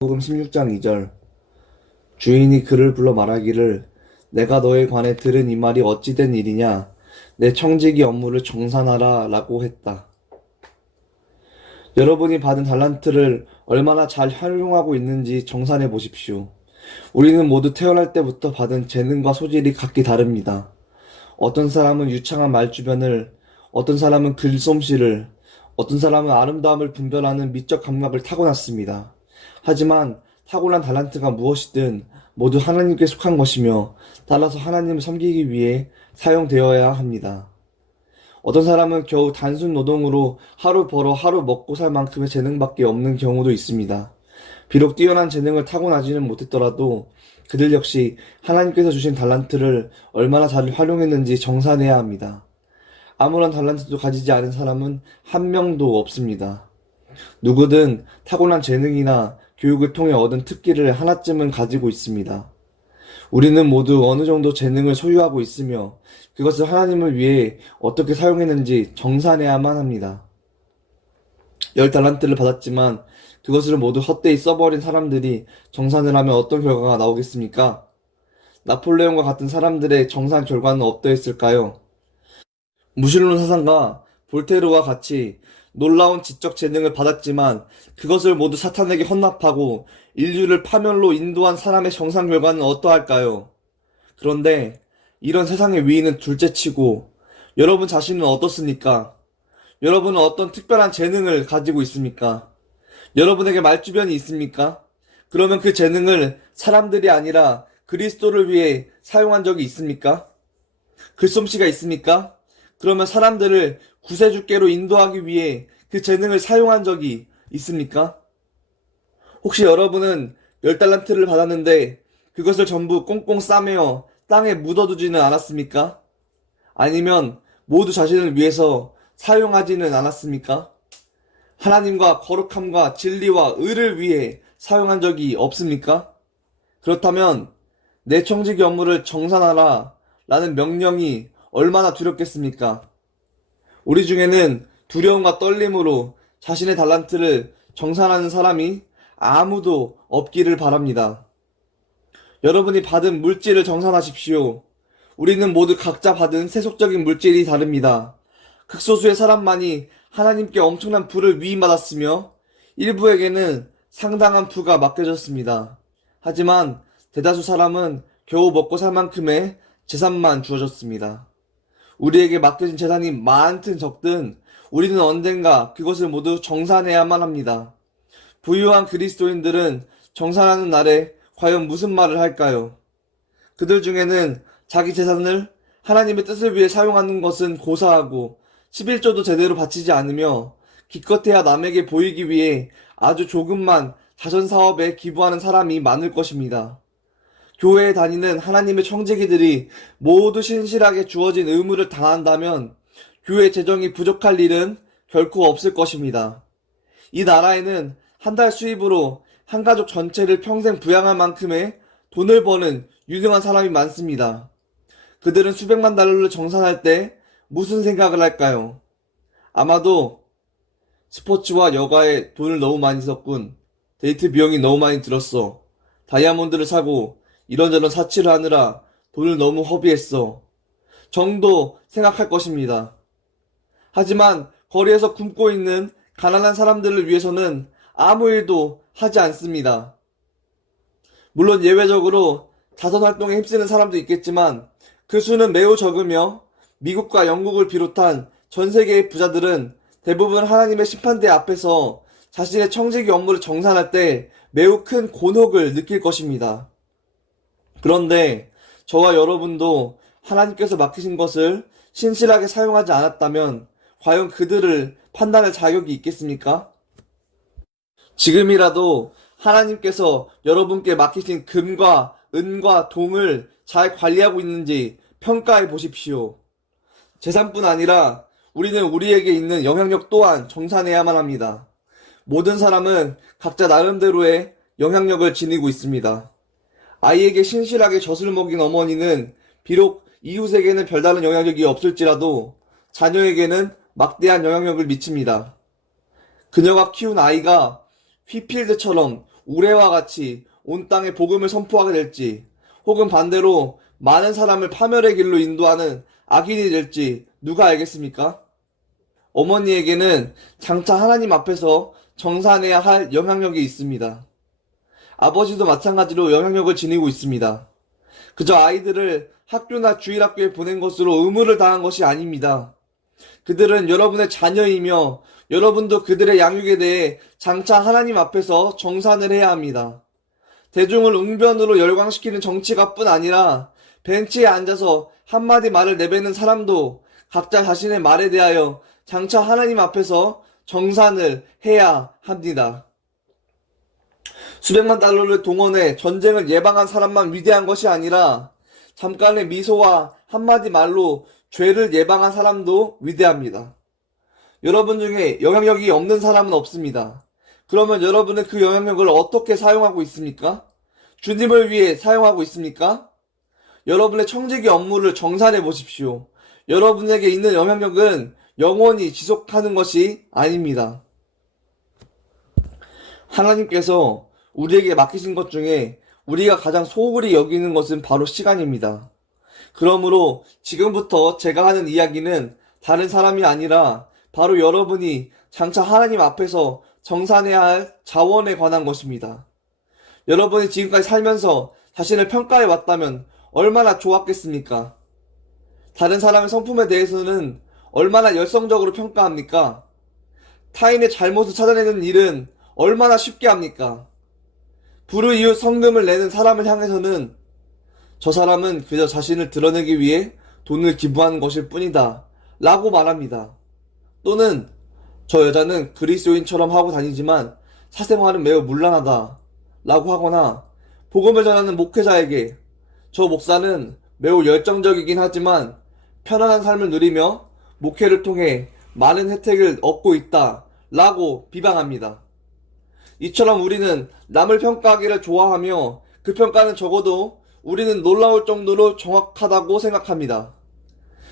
마태복음 16장 2절. 주인이 그를 불러 말하기를 내가 너에 관해 들은 이 말이 어찌 된 일이냐 내 청지기 업무를 정산하라 라고 했다. 여러분이 받은 달란트를 얼마나 잘 활용하고 있는지 정산해 보십시오. 우리는 모두 태어날 때부터 받은 재능과 소질이 각기 다릅니다. 어떤 사람은 유창한 말주변을, 어떤 사람은 글솜씨를, 어떤 사람은 아름다움을 분별하는 미적 감각을 타고났습니다. 하지만 타고난 달란트가 무엇이든 모두 하나님께 속한 것이며 따라서 하나님을 섬기기 위해 사용되어야 합니다. 어떤 사람은 겨우 단순 노동으로 하루 벌어 하루 먹고 살 만큼의 재능밖에 없는 경우도 있습니다. 비록 뛰어난 재능을 타고나지는 못했더라도 그들 역시 하나님께서 주신 달란트를 얼마나 잘 활용했는지 정산해야 합니다. 아무런 달란트도 가지지 않은 사람은 한 명도 없습니다. 누구든 타고난 재능이나 교육을 통해 얻은 특기를 하나쯤은 가지고 있습니다. 우리는 모두 어느 정도 재능을 소유하고 있으며 그것을 하나님을 위해 어떻게 사용했는지 정산해야만 합니다. 10달란트를 받았지만 그것을 모두 헛되이 써버린 사람들이 정산을 하면 어떤 결과가 나오겠습니까? 나폴레옹과 같은 사람들의 정산 결과는 어떠했을까요? 무신론 사상가 볼테르와 같이 놀라운 지적 재능을 받았지만 그것을 모두 사탄에게 헌납하고 인류를 파멸로 인도한 사람의 정상 결과는 어떠할까요? 그런데 이런 세상의 위인은 둘째치고 여러분 자신은 어떻습니까? 여러분은 어떤 특별한 재능을 가지고 있습니까? 여러분에게 말주변이 있습니까? 그러면 그 재능을 사람들이 아니라 그리스도를 위해 사용한 적이 있습니까? 글솜씨가 있습니까? 그러면 사람들을 구세주께로 인도하기 위해 그 재능을 사용한 적이 있습니까? 혹시 여러분은 10달란트를 받았는데 그것을 전부 꽁꽁 싸매어 땅에 묻어두지는 않았습니까? 아니면 모두 자신을 위해서 사용하지는 않았습니까? 하나님과 거룩함과 진리와 의를 위해 사용한 적이 없습니까? 그렇다면 내 청지기 업무를 정산하라 라는 명령이 얼마나 두렵겠습니까? 우리 중에는 두려움과 떨림으로 자신의 달란트를 정산하는 사람이 아무도 없기를 바랍니다. 여러분이 받은 물질을 정산하십시오. 우리는 모두 각자 받은 세속적인 물질이 다릅니다. 극소수의 사람만이 하나님께 엄청난 부를 위임받았으며 일부에게는 상당한 부가 맡겨졌습니다. 하지만 대다수 사람은 겨우 먹고 살 만큼의 재산만 주어졌습니다. 우리에게 맡겨진 재산이 많든 적든 우리는 언젠가 그것을 모두 정산해야만 합니다. 부유한 그리스도인들은 정산하는 날에 과연 무슨 말을 할까요? 그들 중에는 자기 재산을 하나님의 뜻을 위해 사용하는 것은 고사하고 11조도 제대로 바치지 않으며 기껏해야 남에게 보이기 위해 아주 조금만 자선사업에 기부하는 사람이 많을 것입니다. 교회에 다니는 하나님의 청지기들이 모두 신실하게 주어진 의무를 다한다면 교회 재정이 부족할 일은 결코 없을 것입니다. 이 나라에는 한 달 수입으로 한 가족 전체를 평생 부양할 만큼의 돈을 버는 유능한 사람이 많습니다. 그들은 수백만 달러를 정산할 때 무슨 생각을 할까요? 아마도 스포츠와 여가에 돈을 너무 많이 썼군. 데이트 비용이 너무 많이 들었어. 다이아몬드를 사고 이런저런 사치를 하느라 돈을 너무 허비했어. 정도 생각할 것입니다. 하지만 거리에서 굶고 있는 가난한 사람들을 위해서는 아무 일도 하지 않습니다. 물론 예외적으로 자선활동에 힘쓰는 사람도 있겠지만 그 수는 매우 적으며 미국과 영국을 비롯한 전 세계의 부자들은 대부분 하나님의 심판대 앞에서 자신의 청지기 업무를 정산할 때 매우 큰 곤혹을 느낄 것입니다. 그런데 저와 여러분도 하나님께서 맡기신 것을 신실하게 사용하지 않았다면 과연 그들을 판단할 자격이 있겠습니까? 지금이라도 하나님께서 여러분께 맡기신 금과 은과 동을 잘 관리하고 있는지 평가해 보십시오. 재산뿐 아니라 우리는 우리에게 있는 영향력 또한 정산해야만 합니다. 모든 사람은 각자 나름대로의 영향력을 지니고 있습니다. 아이에게 신실하게 젖을 먹인 어머니는 비록 이웃에게는 별다른 영향력이 없을지라도 자녀에게는 막대한 영향력을 미칩니다. 그녀가 키운 아이가 휘필드처럼 우레와 같이 온 땅에 복음을 선포하게 될지, 혹은 반대로 많은 사람을 파멸의 길로 인도하는 악인이 될지 누가 알겠습니까? 어머니에게는 장차 하나님 앞에서 정산해야 할 영향력이 있습니다. 아버지도 마찬가지로 영향력을 지니고 있습니다. 그저 아이들을 학교나 주일학교에 보낸 것으로 의무를 다한 것이 아닙니다. 그들은 여러분의 자녀이며 여러분도 그들의 양육에 대해 장차 하나님 앞에서 정산을 해야 합니다. 대중을 웅변으로 열광시키는 정치가뿐 아니라 벤치에 앉아서 한마디 말을 내뱉는 사람도 각자 자신의 말에 대하여 장차 하나님 앞에서 정산을 해야 합니다. 수백만 달러를 동원해 전쟁을 예방한 사람만 위대한 것이 아니라 잠깐의 미소와 한마디 말로 죄를 예방한 사람도 위대합니다. 여러분 중에 영향력이 없는 사람은 없습니다. 그러면 여러분은 그 영향력을 어떻게 사용하고 있습니까? 주님을 위해 사용하고 있습니까? 여러분의 청지기 업무를 정산해 보십시오. 여러분에게 있는 영향력은 영원히 지속하는 것이 아닙니다. 하나님께서 우리에게 맡기신 것 중에 우리가 가장 소홀히 여기는 것은 바로 시간입니다. 그러므로 지금부터 제가 하는 이야기는 다른 사람이 아니라 바로 여러분이 장차 하나님 앞에서 정산해야 할 자원에 관한 것입니다. 여러분이 지금까지 살면서 자신을 평가해 왔다면 얼마나 좋았겠습니까? 다른 사람의 성품에 대해서는 얼마나 열성적으로 평가합니까? 타인의 잘못을 찾아내는 일은 얼마나 쉽게 합니까? 불우이웃 성금을 내는 사람을 향해서는 저 사람은 그저 자신을 드러내기 위해 돈을 기부하는 것일 뿐이다 라고 말합니다. 또는 저 여자는 그리스도인처럼 하고 다니지만 사생활은 매우 문란하다 라고 하거나, 복음을 전하는 목회자에게 저 목사는 매우 열정적이긴 하지만 편안한 삶을 누리며 목회를 통해 많은 혜택을 얻고 있다 라고 비방합니다. 이처럼 우리는 남을 평가하기를 좋아하며 그 평가는 적어도 우리는 놀라울 정도로 정확하다고 생각합니다.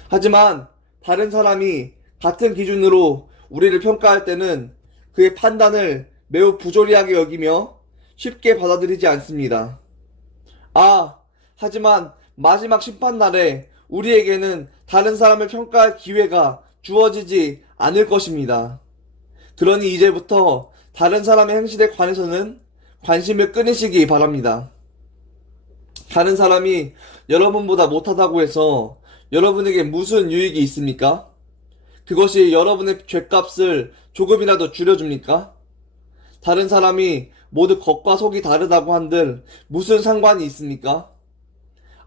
하지만 다른 사람이 같은 기준으로 우리를 평가할 때는 그의 판단을 매우 부조리하게 여기며 쉽게 받아들이지 않습니다. 하지만 마지막 심판날에 우리에게는 다른 사람을 평가할 기회가 주어지지 않을 것입니다. 그러니 이제부터 다른 사람의 행실에 관해서는 관심을 끊으시기 바랍니다. 다른 사람이 여러분보다 못하다고 해서 여러분에게 무슨 유익이 있습니까? 그것이 여러분의 죗값을 조금이라도 줄여줍니까? 다른 사람이 모두 겉과 속이 다르다고 한들 무슨 상관이 있습니까?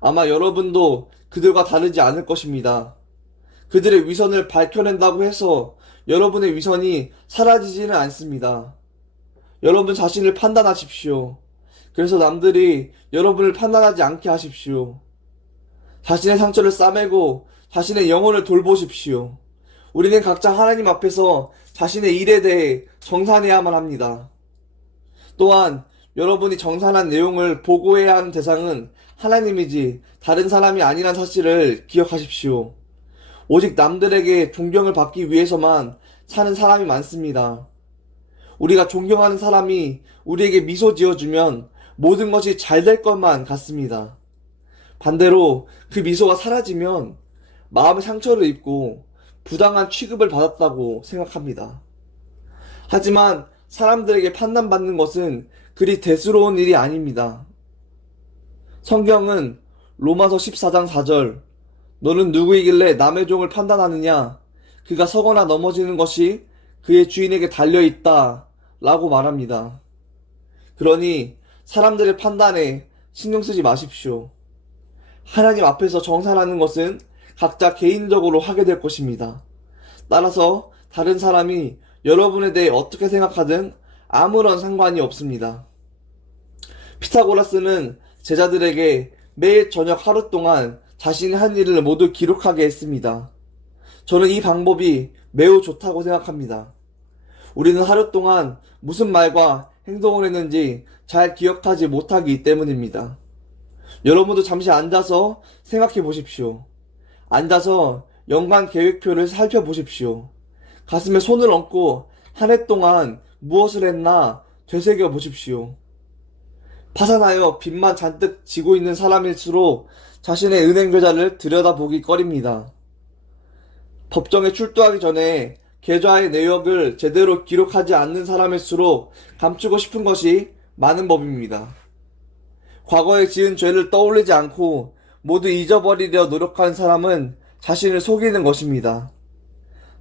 아마 여러분도 그들과 다르지 않을 것입니다. 그들의 위선을 밝혀낸다고 해서 여러분의 위선이 사라지지는 않습니다. 여러분 자신을 판단하십시오. 그래서 남들이 여러분을 판단하지 않게 하십시오. 자신의 상처를 싸매고 자신의 영혼을 돌보십시오. 우리는 각자 하나님 앞에서 자신의 일에 대해 정산해야만 합니다. 또한 여러분이 정산한 내용을 보고해야 하는 대상은 하나님이지 다른 사람이 아니란 사실을 기억하십시오. 오직 남들에게 존경을 받기 위해서만 사는 사람이 많습니다. 우리가 존경하는 사람이 우리에게 미소 지어주면 모든 것이 잘 될 것만 같습니다. 반대로 그 미소가 사라지면 마음의 상처를 입고 부당한 취급을 받았다고 생각합니다. 하지만 사람들에게 판단받는 것은 그리 대수로운 일이 아닙니다. 성경은 로마서 14장 4절, 너는 누구이길래 남의 종을 판단하느냐? 그가 서거나 넘어지는 것이 그의 주인에게 달려있다 라고 말합니다. 그러니 사람들의 판단에 신경 쓰지 마십시오. 하나님 앞에서 정산하는 것은 각자 개인적으로 하게 될 것입니다. 따라서 다른 사람이 여러분에 대해 어떻게 생각하든 아무런 상관이 없습니다. 피타고라스는 제자들에게 매일 저녁 하루 동안 자신이 한 일을 모두 기록하게 했습니다. 저는 이 방법이 매우 좋다고 생각합니다. 우리는 하루 동안 무슨 말과 행동을 했는지 잘 기억하지 못하기 때문입니다. 여러분도 잠시 앉아서 생각해 보십시오. 앉아서 연간 계획표를 살펴보십시오. 가슴에 손을 얹고 한 해 동안 무엇을 했나 되새겨 보십시오. 파산하여 빚만 잔뜩 지고 있는 사람일수록 자신의 은행 계좌를 들여다보기 꺼립니다. 법정에 출두하기 전에 계좌의 내역을 제대로 기록하지 않는 사람일수록 감추고 싶은 것이 많은 법입니다. 과거에 지은 죄를 떠올리지 않고 모두 잊어버리려 노력하는 사람은 자신을 속이는 것입니다.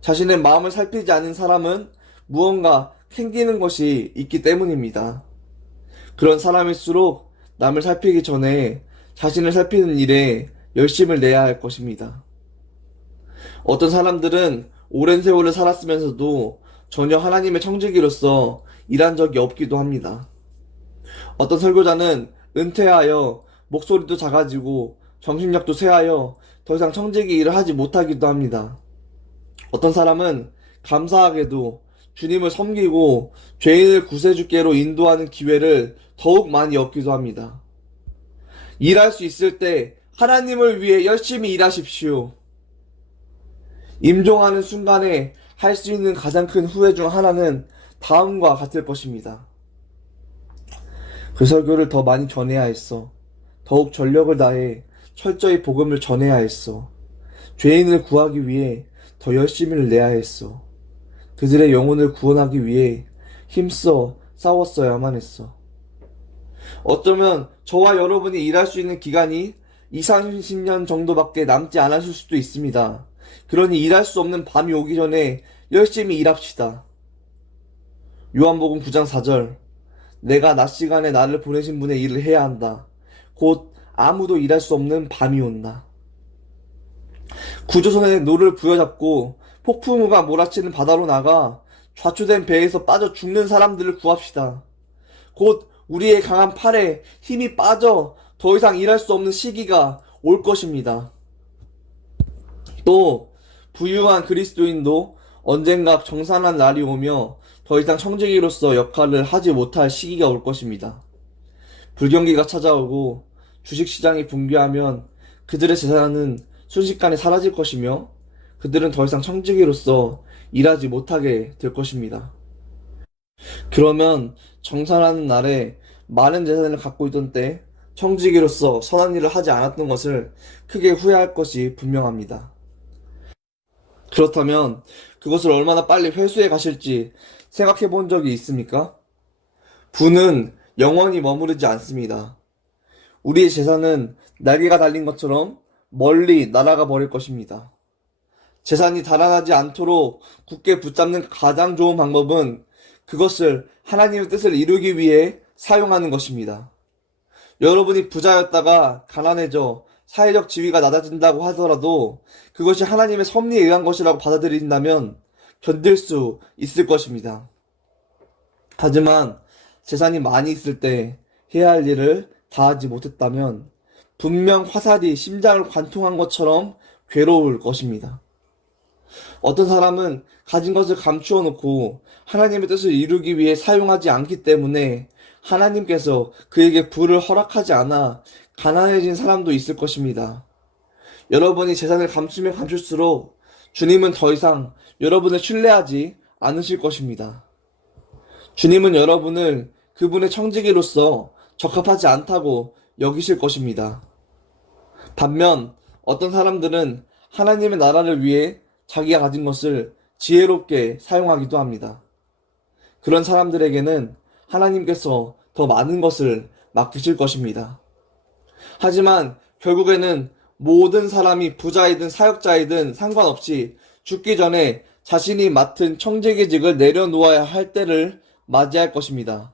자신의 마음을 살피지 않는 사람은 무언가 캥기는 것이 있기 때문입니다. 그런 사람일수록 남을 살피기 전에 자신을 살피는 일에 열심을 내야 할 것입니다. 어떤 사람들은 오랜 세월을 살았으면서도 전혀 하나님의 청지기로서 일한 적이 없기도 합니다. 어떤 설교자는 은퇴하여 목소리도 작아지고 정신력도 쇠하여 더 이상 청지기 일을 하지 못하기도 합니다. 어떤 사람은 감사하게도 주님을 섬기고 죄인을 구세주께로 인도하는 기회를 더욱 많이 얻기도 합니다. 일할 수 있을 때 하나님을 위해 열심히 일하십시오. 임종하는 순간에 할 수 있는 가장 큰 후회 중 하나는 다음과 같을 것입니다. 그 설교를 더 많이 전해야 했어. 더욱 전력을 다해 철저히 복음을 전해야 했어. 죄인을 구하기 위해 더 열심히를 내야 했어. 그들의 영혼을 구원하기 위해 힘써 싸웠어야만 했어. 어쩌면 저와 여러분이 일할 수 있는 기간이 20, 30년 정도밖에 남지 않았을 수도 있습니다. 그러니 일할 수 없는 밤이 오기 전에 열심히 일합시다. 요한복음 9장 4절 내가 낮 시간에 나를 보내신 분의 일을 해야 한다. 곧 아무도 일할 수 없는 밤이 온다. 구조선의 노를 부여잡고 폭풍우가 몰아치는 바다로 나가 좌초된 배에서 빠져 죽는 사람들을 구합시다. 곧 우리의 강한 팔에 힘이 빠져 더 이상 일할 수 없는 시기가 올 것입니다. 또 부유한 그리스도인도 언젠가 정산한 날이 오며 더 이상 청지기로서 역할을 하지 못할 시기가 올 것입니다. 불경기가 찾아오고 주식시장이 붕괴하면 그들의 재산은 순식간에 사라질 것이며 그들은 더 이상 청지기로서 일하지 못하게 될 것입니다. 그러면 정산하는 날에 많은 재산을 갖고 있던 때 청지기로서 선한 일을 하지 않았던 것을 크게 후회할 것이 분명합니다. 그렇다면 그것을 얼마나 빨리 회수해 가실지 생각해 본 적이 있습니까? 부는 영원히 머무르지 않습니다. 우리의 재산은 날개가 달린 것처럼 멀리 날아가 버릴 것입니다. 재산이 달아나지 않도록 굳게 붙잡는 가장 좋은 방법은 그것을 하나님의 뜻을 이루기 위해 사용하는 것입니다. 여러분이 부자였다가 가난해져 사회적 지위가 낮아진다고 하더라도 그것이 하나님의 섭리에 의한 것이라고 받아들인다면 견딜 수 있을 것입니다. 하지만 재산이 많이 있을 때 해야 할 일을 다하지 못했다면 분명 화살이 심장을 관통한 것처럼 괴로울 것입니다. 어떤 사람은 가진 것을 감추어 놓고 하나님의 뜻을 이루기 위해 사용하지 않기 때문에 하나님께서 그에게 부를 허락하지 않아 가난해진 사람도 있을 것입니다. 여러분이 재산을 감추면 감출수록 주님은 더 이상 여러분을 신뢰하지 않으실 것입니다. 주님은 여러분을 그분의 청지기로서 적합하지 않다고 여기실 것입니다. 반면 어떤 사람들은 하나님의 나라를 위해 자기가 가진 것을 지혜롭게 사용하기도 합니다. 그런 사람들에게는 하나님께서 더 많은 것을 맡기실 것입니다. 하지만 결국에는 모든 사람이 부자이든 사역자이든 상관없이 죽기 전에 자신이 맡은 청지기직을 내려놓아야 할 때를 맞이할 것입니다.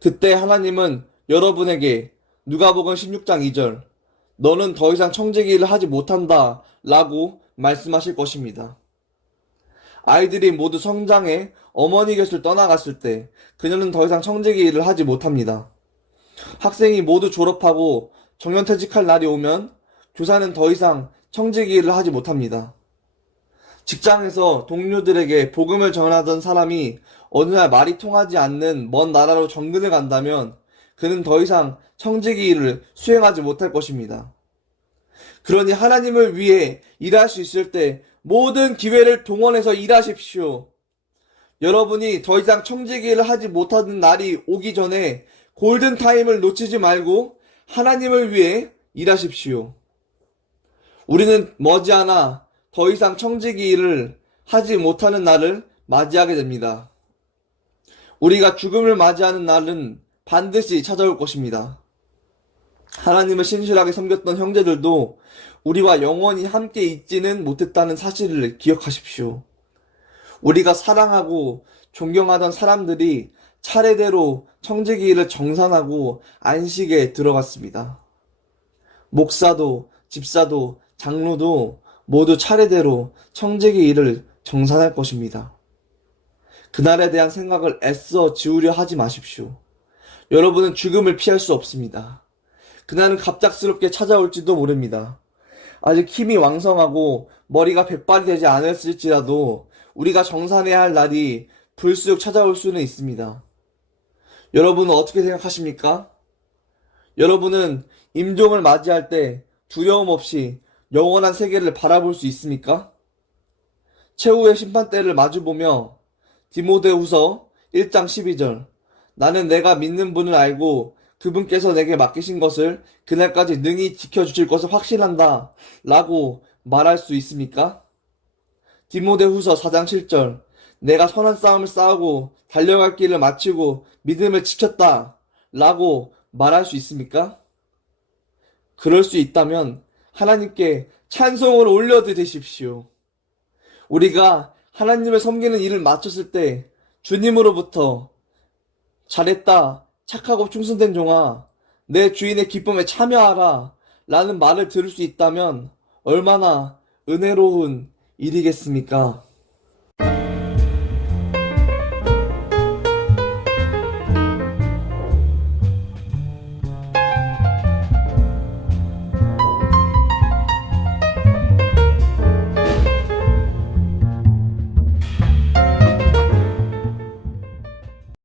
그때 하나님은 여러분에게 누가복음 16장 2절 너는 더 이상 청지기 일을 하지 못한다 라고 말씀하실 것입니다. 아이들이 모두 성장해 어머니 곁을 떠나갔을 때 그녀는 더 이상 청지기 일을 하지 못합니다. 학생이 모두 졸업하고 정년퇴직할 날이 오면 교사는 더 이상 청지기 일을 하지 못합니다. 직장에서 동료들에게 복음을 전하던 사람이 어느 날 말이 통하지 않는 먼 나라로 정근을 간다면 그는 더 이상 청지기 일을 수행하지 못할 것입니다. 그러니 하나님을 위해 일할 수 있을 때 모든 기회를 동원해서 일하십시오. 여러분이 더 이상 청지기를 하지 못하는 날이 오기 전에 골든타임을 놓치지 말고 하나님을 위해 일하십시오. 우리는 머지않아 더 이상 청지기 일을 하지 못하는 날을 맞이하게 됩니다. 우리가 죽음을 맞이하는 날은 반드시 찾아올 것입니다. 하나님을 신실하게 섬겼던 형제들도 우리와 영원히 함께 있지는 못했다는 사실을 기억하십시오. 우리가 사랑하고 존경하던 사람들이 차례대로 청지기일을 정산하고 안식에 들어갔습니다. 목사도, 집사도, 장로도 모두 차례대로 청지기일을 정산할 것입니다. 그날에 대한 생각을 애써 지우려 하지 마십시오. 여러분은 죽음을 피할 수 없습니다. 그날은 갑작스럽게 찾아올지도 모릅니다. 아직 힘이 왕성하고 머리가 백발이 되지 않았을지라도 우리가 정산해야 할 날이 불쑥 찾아올 수는 있습니다. 여러분은 어떻게 생각하십니까? 여러분은 임종을 맞이할 때 두려움 없이 영원한 세계를 바라볼 수 있습니까? 최후의 심판대를 마주보며 디모데후서 1장 12절 나는 내가 믿는 분을 알고 그분께서 내게 맡기신 것을 그날까지 능히 지켜주실 것을 확신한다 라고 말할 수 있습니까? 디모데후서 4장 7절 내가 선한 싸움을 싸우고 달려갈 길을 마치고 믿음을 지켰다 라고 말할 수 있습니까? 그럴 수 있다면 하나님께 찬송을 올려드리십시오. 우리가 하나님을 섬기는 일을 마쳤을 때 주님으로부터 잘했다, 착하고 충성된 종아, 내 주인의 기쁨에 참여하라 라는 말을 들을 수 있다면 얼마나 은혜로운 일이겠습니까?